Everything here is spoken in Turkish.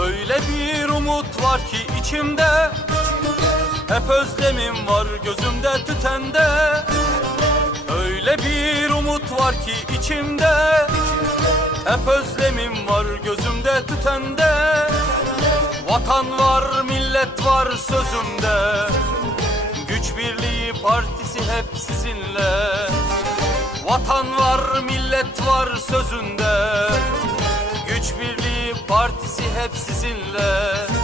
Öyle bir umut var ki içimde. Hep özlemim var gözümde tütende. Öyle bir umut var ki içimde. Hep özlemim var gözümde tütende. Vatan var millet var sözümde. Güç Birliği Partisi hep sizinle. Vatan var millet var sözünde hep sizinle